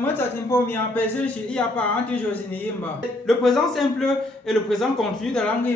Moi, le présent simple et le présent continu de la langue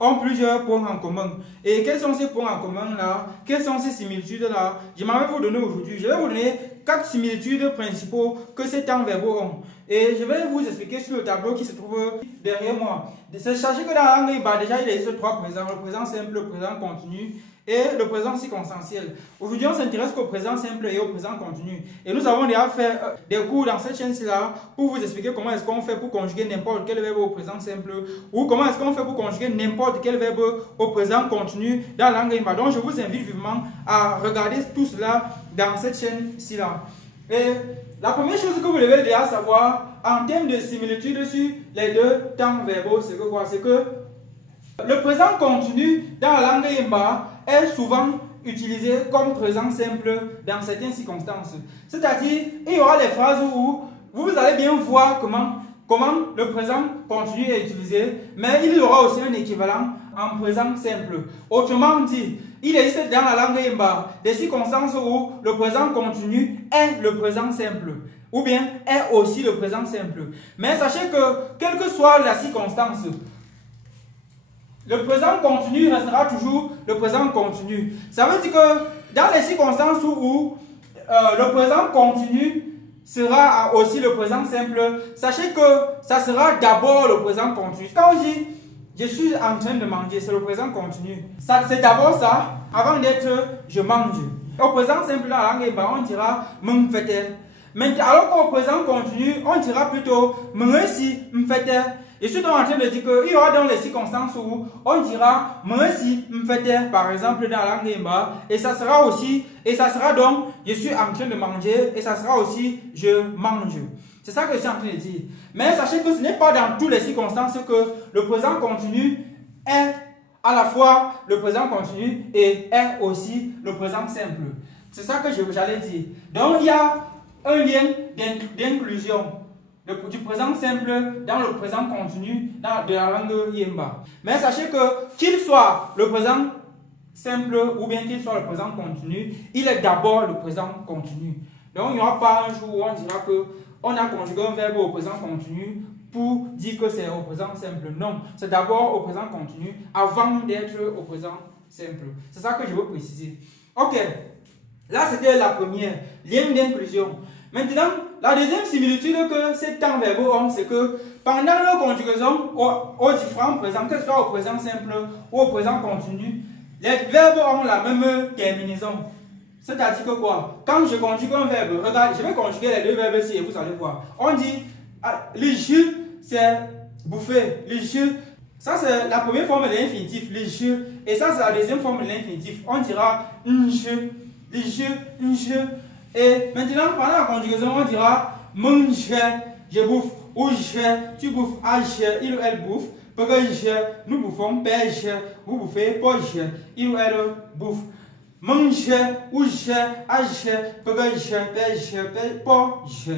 ont plusieurs points en commun. Et quels sont ces points en commun là? Quelles sont ces similitudes là? Je vais vous donner aujourd'hui. Je vais vous donner 4 similitudes principaux que ces temps verbaux ont. Et je vais vous expliquer sur le tableau qui se trouve derrière moi. Sachez que dans la langue déjà il existe 3 présents: le présent simple, le présent continu et le présent circonstanciel. Aujourd'hui, on s'intéresse qu'au présent simple et au présent continu. Et nous avons déjà fait des cours dans cette chaîne-ci là pour vous expliquer comment est-ce qu'on fait pour conjuguer n'importe quel verbe au présent simple ou comment est-ce qu'on fait pour conjuguer n'importe quel verbe au présent continu dans la langue imba. Donc, je vous invite vivement à regarder tout cela dans cette chaîne-ci là. Et la première chose que vous devez déjà savoir en termes de similitude sur les deux temps verbaux, c'est que quoi? C'est que le présent continu dans la langue imba est souvent utilisé comme présent simple dans certaines circonstances. C'est-à-dire, il y aura des phrases où vous allez bien voir comment le présent continu est utilisé, mais il y aura aussi un équivalent en présent simple. Autrement dit, il existe dans la langue imba des circonstances où le présent continu est le présent simple, ou bien est aussi le présent simple. Mais sachez que, quelle que soit la circonstance, le présent continu restera toujours le présent continu. Ça veut dire que dans les circonstances où le présent continu sera aussi le présent simple, sachez que ça sera d'abord le présent continu. Quand on dit je suis en train de manger, c'est le présent continu. C'est d'abord ça, avant d'être je mange. Au présent simple, dans la langue on dira m'fete. Alors qu'au présent continu, on dira plutôt m'si m'fete. Je suis donc en train de dire qu'il y aura dans les circonstances où on dira m'si m'fete, par exemple dans la langue imba, et ça sera donc je suis en train de manger, et ça sera aussi je mange. C'est ça que je suis en train de dire. Mais sachez que ce n'est pas dans toutes les circonstances que le présent continu est à la fois le présent continu et est aussi le présent simple. C'est ça que j'allais dire. Donc il y a un lien d'inclusion du présent simple dans le présent continu de la langue yemba. Mais sachez que qu'il soit le présent simple ou bien qu'il soit le présent continu, il est d'abord le présent continu. Donc il n'y aura pas un jour où on dira que on a conjugué un verbe au présent continu pour dire que c'est au présent simple. Non, c'est d'abord au présent continu avant d'être au présent simple. C'est ça que je veux préciser. Ok, là c'était la première, lien d'inclusion. Maintenant, la deuxième similitude que ces temps verbaux ont, c'est que pendant leur conjugaison aux différents présents, que ce soit au présent simple ou au présent continu, les verbes ont la même terminaison. C'est-à-dire que quoi? Quand je conjugue un verbe, regarde, je vais conjuguer les deux verbes ici et vous allez voir. On dit, le jus, c'est bouffer. Le jus, ça c'est la première forme de l'infinitif, le jus. Et ça c'est la deuxième forme de l'infinitif. On dira, je, le jus, je. Et maintenant, pendant la conjugaison, on dira, mange, je bouffe, ou je, tu bouffes, je, il ou elle bouffe. Parce que je, nous bouffons, pêche, vous bouffez, poche, il ou elle bouffe. Mange, ou je, que je, pêche, poche.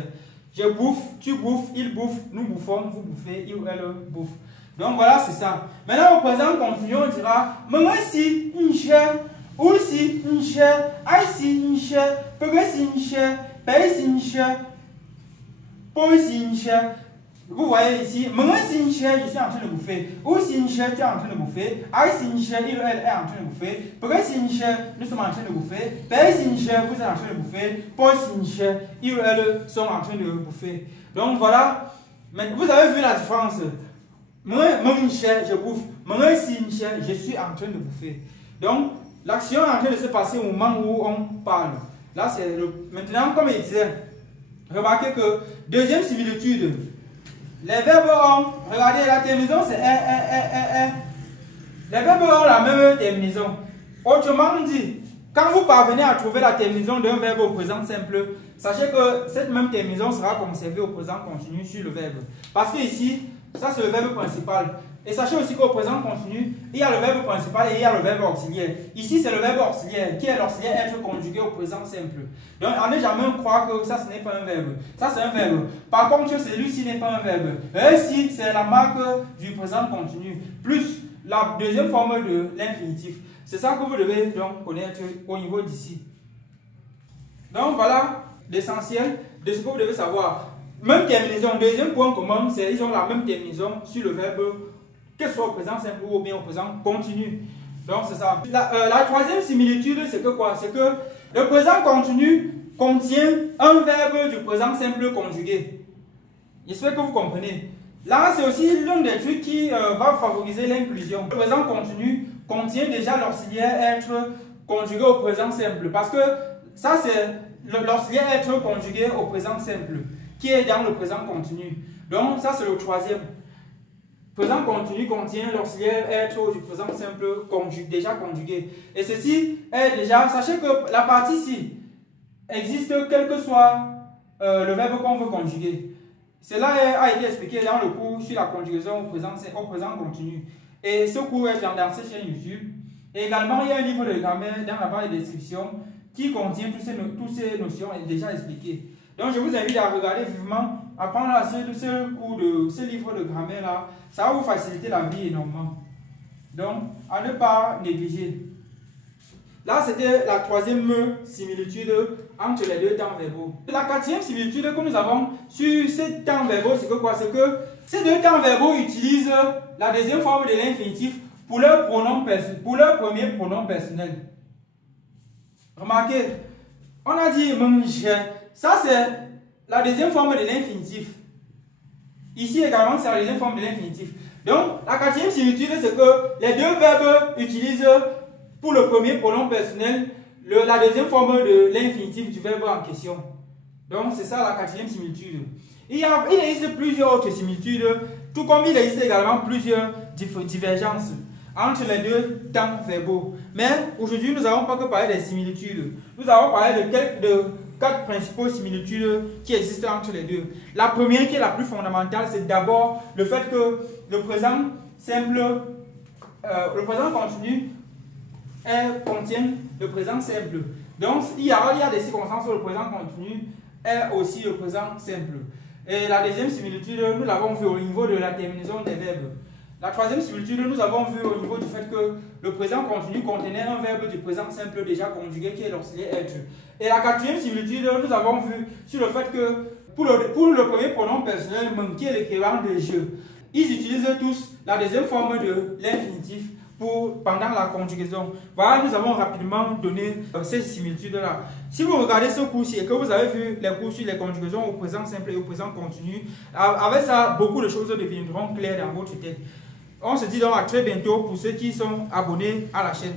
Je bouffe, tu bouffes, il bouffe, nous bouffons, vous bouffez, il ou elle bouffe. Donc voilà, c'est ça. Maintenant, au présent continu, on dira, maman si, je, ou si, je, aïe si, je, que si, je, paye si, je, po si, je. Vous voyez ici, maman si, je suis en train de bouffer. Ou si, tu es en train de bouffer. Aïe si, il ou elle est en train de bouffer. Pourquoi si, nous sommes en train de bouffer. Paye si, vous êtes en train de bouffer. Po si, il ou elle sont en train de bouffer. Donc voilà, mais vous avez vu la différence. Moi, je bouffe. Maman si, je suis en train de bouffer. Donc, l'action est en train de se passer au moment où on parle. Là, c'est le. Maintenant, comme il disait, remarquez que deuxième similitude. Les verbes ont, regardez, la terminaison c'est est. Les verbes ont la même terminaison. Autrement dit, quand vous parvenez à trouver la terminaison d'un verbe au présent simple, sachez que cette même terminaison sera conservée au présent continu sur le verbe. Parce que ici, ça c'est le verbe principal. Et sachez aussi qu'au présent continu, il y a le verbe principal et il y a le verbe auxiliaire. Ici, c'est le verbe auxiliaire, qui est l'auxiliaire être conjugué au présent simple. Donc, on n'est jamais croire que ça, ce n'est pas un verbe. Ça, c'est un verbe. Par contre, celui-ci n'est pas un verbe. Ici, c'est la marque du présent continu, plus la deuxième forme de l'infinitif. C'est ça que vous devez donc connaître au niveau d'ici. Donc, voilà l'essentiel de ce que vous devez savoir. Même terminaison, deuxième point commun, c'est qu'ils ont la même terminaison sur le verbe, que ce soit au présent simple ou bien au présent continu. Donc c'est ça. La troisième similitude, c'est que quoi? C'est que le présent continu contient un verbe du présent simple conjugué. J'espère que vous comprenez. Là, c'est aussi l'un des trucs qui va favoriser l'inclusion. Le présent continu contient déjà l'auxiliaire être conjugué au présent simple. Parce que ça, c'est l'auxiliaire être conjugué au présent simple qui est dans le présent continu. Donc, ça, c'est le troisième. Présent continu contient l'auxiliaire être du présent simple déjà conjugué. Et ceci est déjà, sachez que la partie ci existe quel que soit le verbe qu'on veut conjuguer. Cela a été expliqué dans le cours sur la conjugaison au présent continu. Et ce cours est dans cette chaîne YouTube. Et également, il y a un livre de grammaire dans la barre de description qui contient toutes ces notions déjà expliquées. Donc, je vous invite à regarder vivement, à prendre ce livre de grammaire là. Ça va vous faciliter la vie énormément. Donc, à ne pas négliger. Là, c'était la troisième similitude entre les deux temps verbaux. La quatrième similitude que nous avons sur ces temps verbaux, c'est que quoi? C'est que ces deux temps verbaux utilisent la deuxième forme de l'infinitif pour leur premier pronom personnel. Remarquez, on a dit ça c'est la deuxième forme de l'infinitif. Ici également, c'est la deuxième forme de l'infinitif. Donc, la quatrième similitude, c'est que les deux verbes utilisent pour le premier pronom personnel la deuxième forme de l'infinitif du verbe en question. Donc, c'est ça la quatrième similitude. Il existe plusieurs autres similitudes, tout comme il existe également plusieurs divergences entre les deux temps verbaux. Mais aujourd'hui, nous n'avons pas que parler des similitudes. Nous allons parler de quatre principaux similitudes qui existent entre les deux. La première, qui est la plus fondamentale, c'est d'abord le fait que le présent simple, le présent continu contient le présent simple. Donc, il y a des circonstances où le présent continu est aussi le présent simple. Et la deuxième similitude, nous l'avons vu au niveau de la terminaison des verbes. La troisième similitude, nous avons vu au niveau du fait que le présent continu contenait un verbe du présent simple déjà conjugué qui est l'auxiliaire être. Et la quatrième similitude, nous avons vu sur le fait que pour le premier pronom personnel, qui est l'équivalent de je, ils utilisent tous la deuxième forme de l'infinitif pendant la conjugaison. Voilà, nous avons rapidement donné ces similitudes-là. Si vous regardez ce cours-ci et que vous avez vu les cours sur les conjugaisons au présent simple et au présent continu, avec ça, beaucoup de choses deviendront claires dans votre tête. On se dit donc à très bientôt pour ceux qui sont abonnés à la chaîne.